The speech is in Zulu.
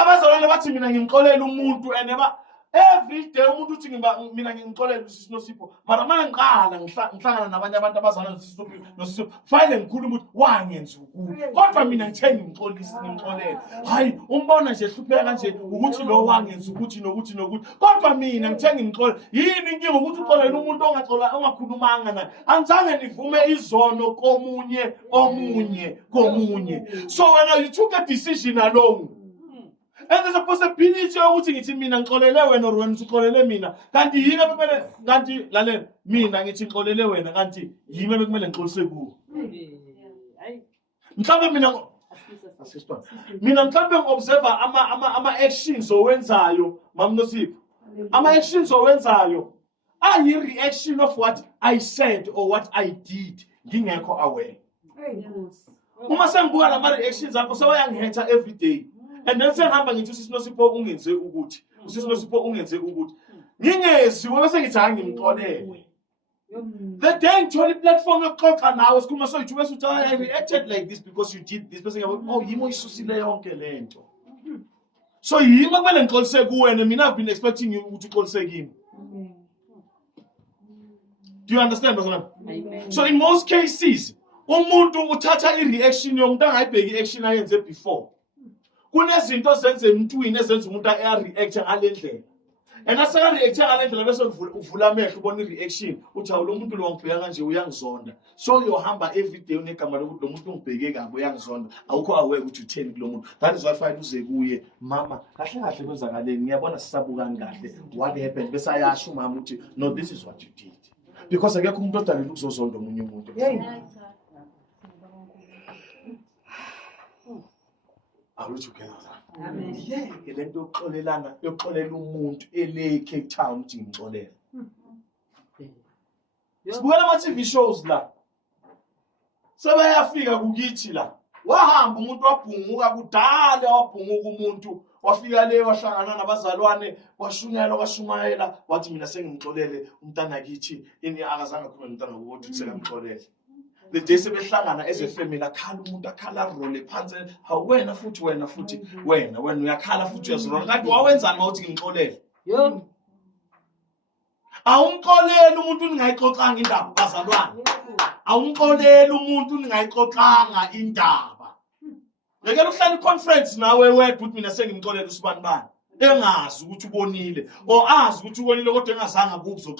abazalwane bathi mina ngimxolela umuntu eneba every day umuntu uthi mina ngimxolela usisi noSipho mara mangiqala ngihlangana nabanye abantu abazalwane noSipho fanele ngikhuluma ukuthi wangenza ukuthi kodwa mina ngithe ngimxolela hayi umbona nje hlupheka kanje ukuthi lo wangenza ukuthi nokuthi kodwa mina ngithe ngimxolela yini inkinga ukuthi uxolela umuntu ongakhulumanga naye angizange nivume izono komunye so when you took a decision alone. And there's a possibility ukuthi ngithi mina ngixolele wena or wena uxolele mina kanti yini bekumele kanti lalela mina ngithi ngixolele wena kanti yini bekumele ngixolise kuwe mhlawumbe mina mhlawumbe ngobserve ama actions owenzayo mamnosipho ama actions owenzayo are you reaction of what I said or what I did ngingekho aware uma sengibuka lama reactions akho sewayangihetha every day. And then sengihamba ngithi usisi noSipho ungenze ukuthi ngingezi bese ngithi ngimxolele the day ngithola iplatform yokuxoxa nawe sikhuluma soyithi bese uthi I reacted like this because you did this bese ngiyabe oh yimo isusile yonke lento so yimo kumele ngixolise kuwena mina I've been expecting you ukuthi uxolise kimi. Do you understand bazalwane? So in most cases umuntu uthatha i-reaction yomuntu angayibheki action ayenze before. Kunezinto zenze emntwini ezenza umuntu react ngale ndlela. And aseka react ngale ndlela bese uvula amehlo ubona i-reaction uthi awulo muntu lo ngibheka kanje uyangizonda. So yohamba every day unegama lokuthi lo muntu ungibheke kabi uyangizonda. Awukho aware ukuthi utheni kulo muntu. That is why fanele uze kuye mama kahle kwenzakaleni ngiyabona sisabukani kahle what happened bese ayasho mama uthi no this is what you did. Because akekho umuntu odalela ukuzozonda omunye umuntu. Are we together? Amen. Yeah, lento yoxolela umuntu Cape Town uthi ngixolela. Sibuka ama TV shows la. Sebayafika kukithi la. Wahamba umuntu wabhunguka kudala wabhunguka umuntu wafika le wahlangana nabazalwane washumayela wathi mina sengimxolele umntana kithi ini akazange khona umntana ukuthi sekamxolele. The day sebehlangana as a family akhala umuntu akhala role phansi wena futhi wena uyakhala futhi uyazona kanti wawenzani mawuthi ngixolele awumxolele umuntu ungayixoxanga indaba bazalwane awumxolele umuntu ungayixoxanga indaba ngeke uhlala iconference nawe wedwa uthi mina sengimxolele usibani engazi ukuthi ubonile or azi ukuthi ubonile kodwa engazange kuzo